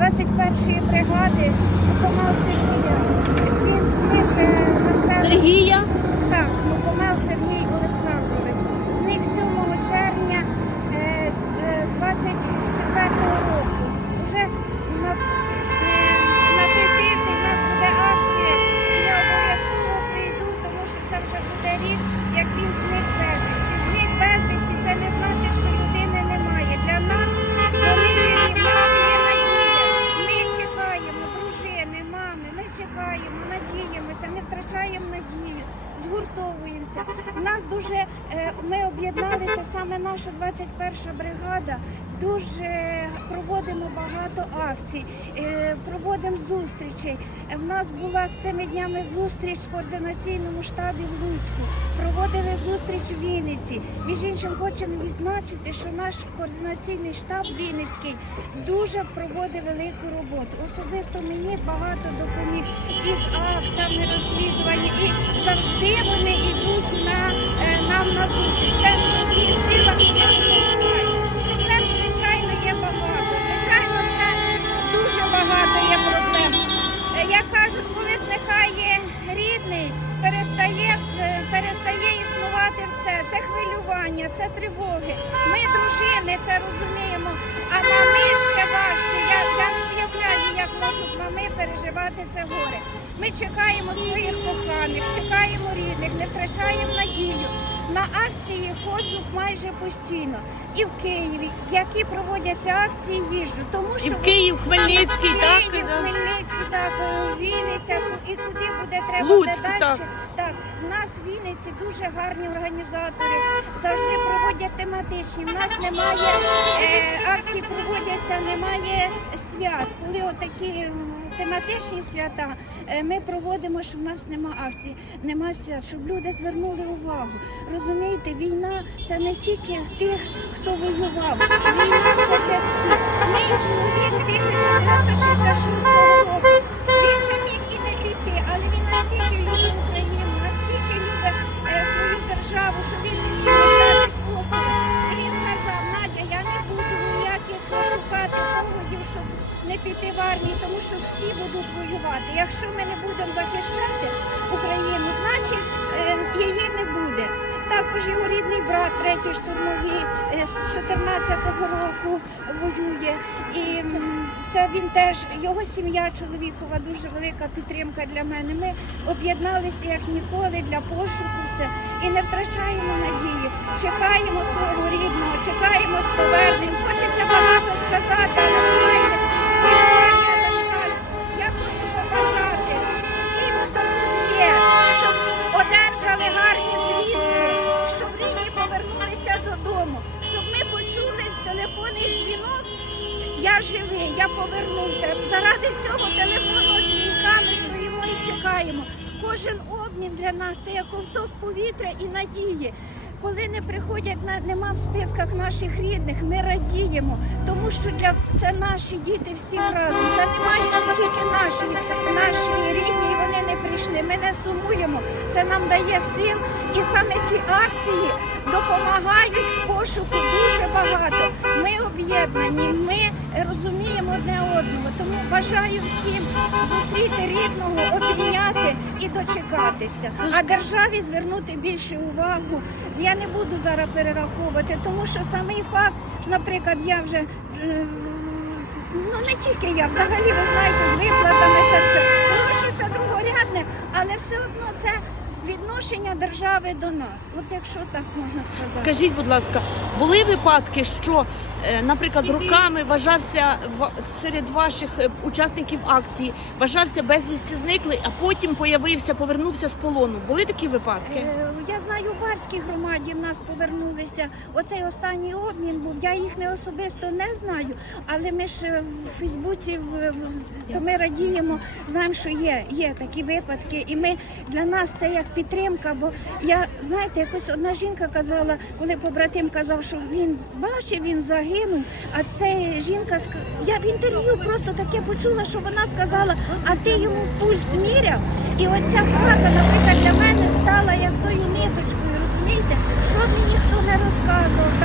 21-ї бригади Комал Сергія. Він зник е. Сергія. Чекаємо, надіємося, не втрачаємо надію, згуртовуємося. У нас дуже е, ми об'єдналися, саме наша 21 бригада. Дуже проводимо багато акцій, е, проводимо зустрічей. В нас була цими днями зустріч в координаційному штабі в Луцьку. Проводили зустріч в Вінниці. Між іншим, хочемо відзначити, що наш координаційний штаб Вінницький дуже проводить велику роботу. Особисто мені багато допоміг із актами розслідування, і завжди вони йдуть на е, нам на зустріч. Теж і сила. Проблем, звичайно, є багато. Звичайно, це дуже багато є проблем. Е, Як кажуть, коли зникає рідний, перестає, е, перестає існувати все. Це хвилювання, це тривоги. Ми, дружини, це розуміємо. А мами Ми чекаємо своїх коханих, чекаємо рідних, не втрачаємо надію. На акції ходжу майже постійно. І в Києві, які проводяться акції, їжджу. Тому що І в Київ, Хмельницький, Київ, так? да. Хмельницький, так, Вінниця, і куди буде треба Луцьк, далі. так. Так, в нас в Вінниці дуже гарні організатори, завжди проводять тематичні. В нас немає е, проводяться, немає свят. Коли отакі тематичні свята, е, ми проводимо, що в нас нема акцій, нема свят, щоб люди звернули увагу. Розумієте, війна це не тільки тих, хто воював. Війна це для всіх. Мій чоловік 1966 піти в армію, тому що всі будуть воювати. Якщо ми не будемо захищати Україну, значить е, її не буде. Також його рідний брат, третій штурмовий, е, з 14-го року воює. І це він теж, його сім'я чоловікова, дуже велика підтримка для мене. Ми об'єдналися як ніколи для пошуку все і не втрачаємо надії. Чекаємо свого рідного, чекаємо з поверненням. Хочеться багато сказати, але телефонний дзвінок. Я живий, я повернувся. Заради цього телефонного дзвінка ми стоїмо і чекаємо. Кожен обмін для нас це як ковток повітря і надії. Коли не приходять на нема в списках наших рідних, ми радіємо, тому що для це наші діти всі разом. Це немає, що тільки наші, наші рідні, і вони не прийшли. Ми не сумуємо. Це нам дає сил. І саме ці акції допомагають в пошуку багато. Ми об'єднані, ми розуміємо одне одного. Тому бажаю всім зустріти рідного, обійняти і дочекатися. А державі звернути більше увагу. Я не буду зараз перераховувати, тому що самий факт, що, наприклад, я вже. е, Ну не тільки я, взагалі ви знаєте, з виплатами це все. Гроші це другорядне, але все одно це відношення держави до нас. От якщо так можна сказати. Скажіть, будь ласка, були випадки, що, е, наприклад, роками вважався серед ваших е, учасників акції, вважався безвісті зниклий, а потім появився, повернувся з полону. Були такі випадки? Е, Я знаю, у Барській громаді в нас повернулися. Оцей останній обмін був. Я їх не особисто не знаю, але ми ж в Фейсбуці в, в- то ми радіємо, знаємо, що є, є такі випадки, і ми для нас це як підтримка. Бо я знаєте, якось одна жінка казала, коли побратим казав, що він бачив, він загинув. А це жінка я в інтерв'ю просто таке почула, що вона сказала, а ти йому пульс міряв. І оця фраза, наприклад, для мене стала як тою ниточкою, розумієте, що мені ніхто не розказував.